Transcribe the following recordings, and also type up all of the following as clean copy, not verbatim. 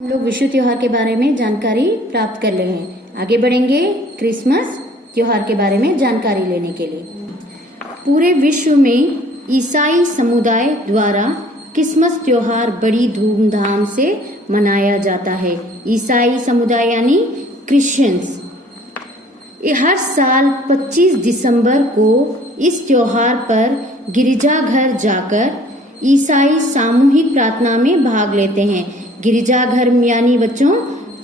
हम लोग विशु त्योहार के बारे में जानकारी प्राप्त कर रहे हैं। आगे बढ़ेंगे क्रिसमस त्योहार के बारे में जानकारी लेने के लिए। पूरे विश्व में ईसाई समुदाय द्वारा क्रिसमस त्योहार बड़ी धूमधाम से मनाया जाता है। ईसाई समुदाय यानी क्रिश्चियंस हर साल 25 दिसंबर को इस त्योहार पर गिरजाघर जाकर ईसाई सामूहिक प्रार्थना में भाग लेते हैं। गिरजाघर यानी बच्चों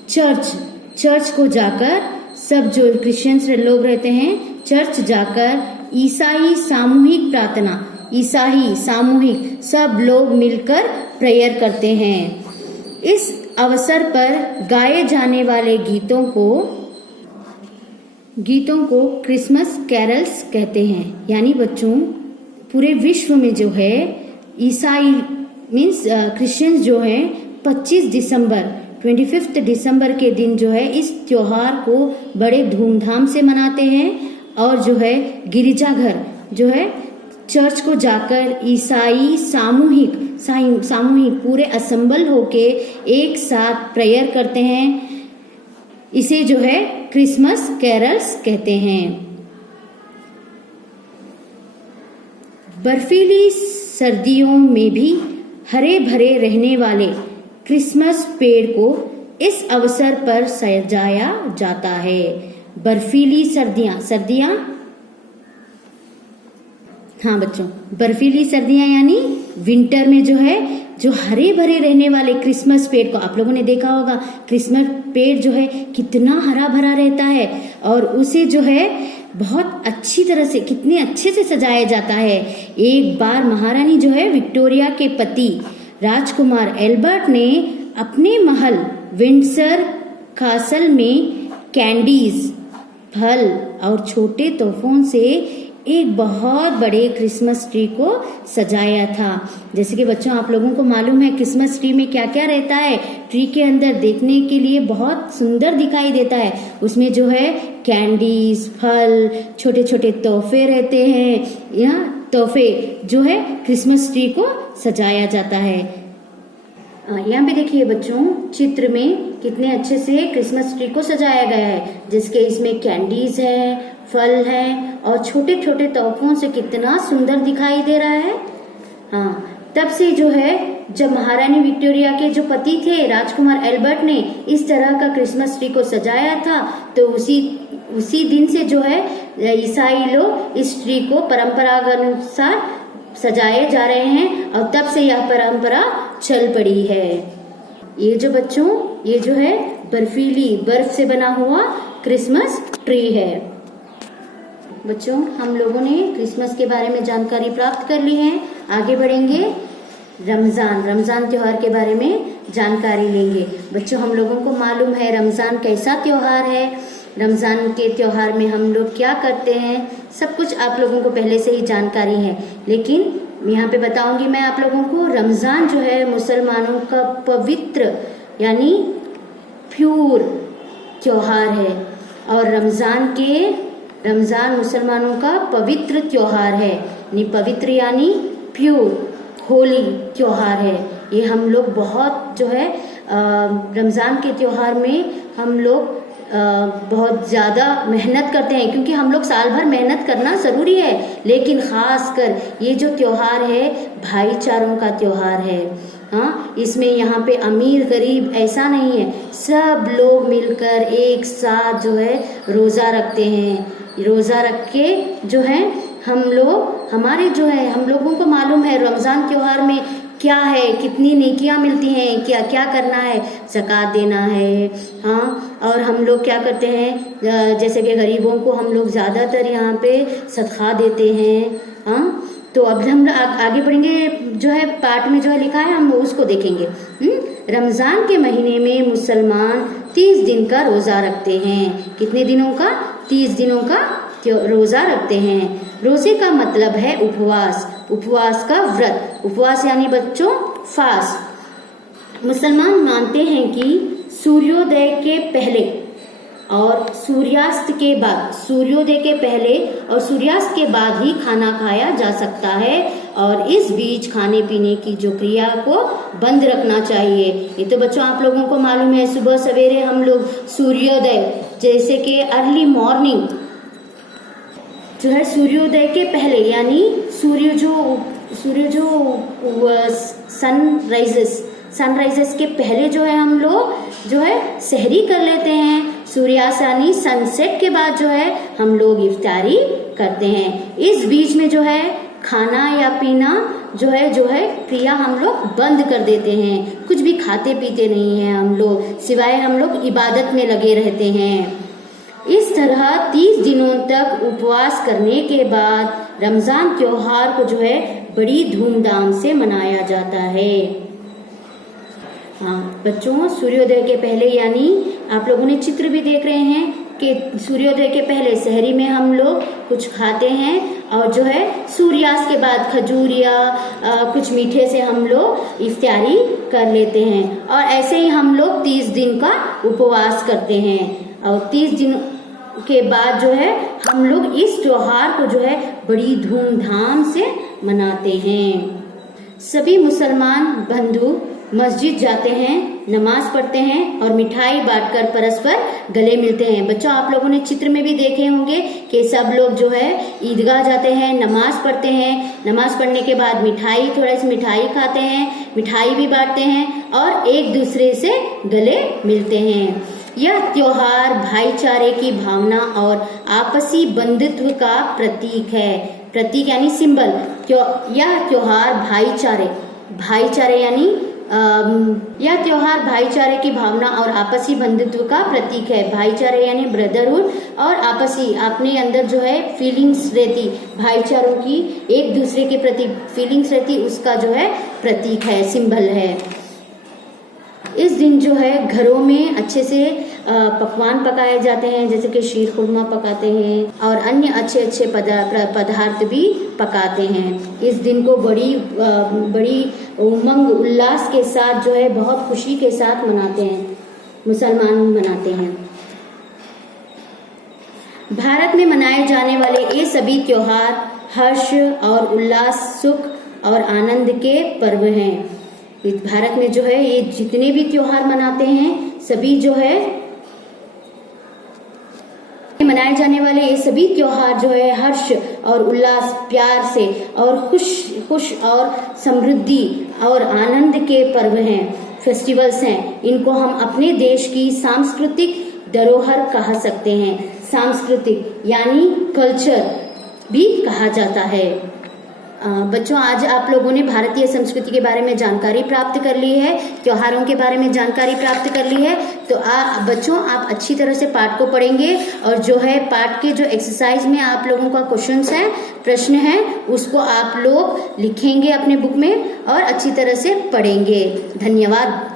चर्च को जाकर सब जो क्रिश्चियंस लोग रहते हैं चर्च जाकर ईसाई सामूहिक प्रार्थना सब लोग मिलकर प्रेयर करते हैं। इस अवसर पर गाए जाने वाले गीतों को क्रिसमस कैरल्स कहते हैं। यानी बच्चों पूरे विश्व में जो है ईसाई मीन्स क्रिश्चियंस जो है 25 दिसंबर के दिन जो है इस त्योहार को बड़े धूमधाम से मनाते हैं और जो है गिरजाघर जो है चर्च को जाकर ईसाई सामूहिक पूरे असेंबल होके एक साथ प्रेयर करते हैं। इसे जो है क्रिसमस कैरल्स कहते हैं। बर्फीली सर्दियों में भी हरे भरे रहने वाले क्रिसमस पेड़ को इस अवसर पर सजाया जाता है। बर्फीली सर्दियां हाँ बच्चों, बर्फीली सर्दियां यानी विंटर में जो है जो हरे भरे रहने वाले क्रिसमस पेड़ को आप लोगों ने देखा होगा। क्रिसमस पेड़ जो है कितना हरा भरा रहता है और उसे जो है बहुत अच्छी तरह से कितने अच्छे से सजाया जाता है। एक बार महारानी जो है विक्टोरिया के पति राजकुमार एल्बर्ट ने अपने महल विंडसर कासल में कैंडीज, फल और छोटे तोहफों से एक बहुत बड़े क्रिसमस ट्री को सजाया था। जैसे कि बच्चों आप लोगों को मालूम है क्रिसमस ट्री में क्या क्या रहता है। ट्री के अंदर देखने के लिए बहुत सुंदर दिखाई देता है। उसमें जो है कैंडीज, फल, छोटे छोटे तोहफे रहते हैं। यहाँ तोहफे जो है क्रिसमस ट्री को सजाया जाता है। यहाँ पे देखिए बच्चों चित्र में कितने अच्छे से क्रिसमस ट्री को सजाया गया है। जिसके इसमें कैंडीज है, फल है और छोटे छोटे तोहफों से कितना सुंदर दिखाई दे रहा है। हाँ, तब से जो है जब महारानी विक्टोरिया के जो पति थे राजकुमार एल्बर्ट ने इस तरह का क्रिसमस ट्री को सजाया था तो उसी दिन से जो है ईसाई लोग इस ट्री को परंपरागत अनुसार सजाए जा रहे हैं और तब से यह परंपरा चल पड़ी है। ये जो बच्चों ये जो है बर्फीली बर्फ से बना हुआ क्रिसमस ट्री है। बच्चों हम लोगों ने क्रिसमस के बारे में जानकारी प्राप्त कर ली है। आगे बढ़ेंगे रमजान त्योहार के बारे में जानकारी लेंगे। बच्चों हम लोगों को मालूम है रमजान कैसा त्योहार है। रमजान के त्योहार में हम लोग क्या करते हैं सब कुछ आप लोगों को पहले से ही जानकारी है। लेकिन यहाँ पे बताऊंगी मैं आप लोगों को रमजान जो है मुसलमानों का पवित्र यानी प्योर त्योहार है और रमजान मुसलमानों का पवित्र त्योहार है। पवित्र यानी प्योर होली त्योहार है। ये हम लोग बहुत जो है रमजान के त्योहार में हम लोग बहुत ज़्यादा मेहनत करते हैं क्योंकि हम लोग साल भर मेहनत करना ज़रूरी है। लेकिन ख़ासकर ये जो त्योहार है भाईचारों का त्योहार है। हाँ, इसमें यहाँ पे अमीर गरीब ऐसा नहीं है, सब लोग मिलकर एक साथ जो है रोज़ा रखते हैं। रोज़ा रख के जो है हम लोगों को मालूम है रमज़ान त्योहार में क्या है, कितनी नेकियां मिलती हैं, क्या क्या करना है, ज़कात देना है। हाँ, और हम लोग क्या करते हैं जैसे कि गरीबों को हम लोग ज़्यादातर यहाँ पे सदका देते हैं। हाँ, तो अब हम आगे बढ़ेंगे जो है पाठ में जो है लिखा है हम उसको देखेंगे। रमज़ान के महीने में मुसलमान 30 दिन का रोज़ा रखते हैं। कितने दिनों का? 30 दिनों का रोज़ा रखते हैं। रोज़े का मतलब है उपवास का व्रत। उपवास यानी बच्चों फास्ट। मुसलमान मानते हैं कि सूर्योदय के पहले और सूर्यास्त के बाद ही खाना खाया जा सकता है और इस बीच खाने पीने की जो क्रिया को बंद रखना चाहिए। ये तो बच्चों आप लोगों को मालूम है, सुबह सवेरे हम लोग सूर्योदय जैसे कि अर्ली मॉर्निंग जो है सूर्योदय के पहले यानी सूर्य जो सनराइजेस के पहले जो है हम लोग जो है सहरी कर लेते हैं। सूर्यास्त यानी सनसेट के बाद जो है हम लोग इफ्तारी करते हैं। इस बीच में जो है खाना या पीना जो है क्रिया हम लोग बंद कर देते हैं। कुछ भी खाते पीते नहीं हैं हम लोग, सिवाय हम लोग इबादत में लगे रहते हैं। इस तरह 30 दिनों तक उपवास करने के बाद रमजान त्योहार को जो है बड़ी धूमधाम से मनाया जाता है। हाँ बच्चों, सूर्योदय के पहले यानी आप लोगों ने चित्र भी देख रहे हैं कि सूर्योदय के पहले सहरी में हम लोग कुछ खाते हैं और जो है सूर्यास्त के बाद खजूर या कुछ मीठे से हम लोग इफ्तारी कर लेते हैं। और ऐसे ही हम लोग 30 दिन का उपवास करते हैं और 30 दिन के बाद जो है हम लोग इस त्योहार को जो है बड़ी धूमधाम से मनाते हैं। सभी मुसलमान बंधु मस्जिद जाते हैं, नमाज पढ़ते हैं और मिठाई बांटकर परस्पर गले मिलते हैं। बच्चों आप लोगों ने चित्र में भी देखे होंगे कि सब लोग जो है ईदगाह जाते हैं, नमाज पढ़ते हैं, नमाज पढ़ने के बाद थोड़ा सी मिठाई खाते हैं, मिठाई भी बांटते हैं और एक दूसरे से गले मिलते हैं। यह त्योहार भाईचारे की भावना और आपसी बंधुत्व का प्रतीक है। प्रतीक यानी सिंबल। यह त्योहार भाईचारे यानी यह त्योहार भाईचारे की भावना और आपसी बंधुत्व का प्रतीक है। भाईचारे यानी ब्रदरहुड और आपसी अपने अंदर जो है फीलिंग्स रहती, भाईचारों की एक दूसरे के प्रति फीलिंग्स रहती, उसका जो है प्रतीक है, सिंबल है। इस दिन जो है घरों में अच्छे से पकवान पकाए जाते हैं, जैसे कि शीर खुरमा पकाते हैं और अन्य अच्छे पदार्थ भी पकाते हैं। इस दिन को बड़ी उमंग उल्लास के साथ जो है बहुत खुशी के साथ मनाते हैं, मुसलमान मनाते हैं। भारत में मनाए जाने वाले ये सभी त्योहार हर्ष और उल्लास, सुख और आनंद के पर्व हैं। भारत में जो है ये जितने भी त्योहार मनाते हैं सभी जो है मनाए जाने वाले ये सभी त्योहार जो है हर्ष और उल्लास, प्यार से और खुश और समृद्धि और आनंद के पर्व हैं, फेस्टिवल्स हैं। इनको हम अपने देश की सांस्कृतिक धरोहर कह सकते हैं। सांस्कृतिक यानी कल्चर भी कहा जाता है। बच्चों आज आप लोगों ने भारतीय संस्कृति के बारे में जानकारी प्राप्त कर ली है, त्योहारों के बारे में जानकारी प्राप्त कर ली है। तो बच्चों आप अच्छी तरह से पाठ को पढ़ेंगे और जो है पाठ के जो एक्सरसाइज में आप लोगों का क्वेश्चंस है, प्रश्न है, उसको आप लोग लिखेंगे अपने बुक में और अच्छी तरह से पढ़ेंगे। धन्यवाद।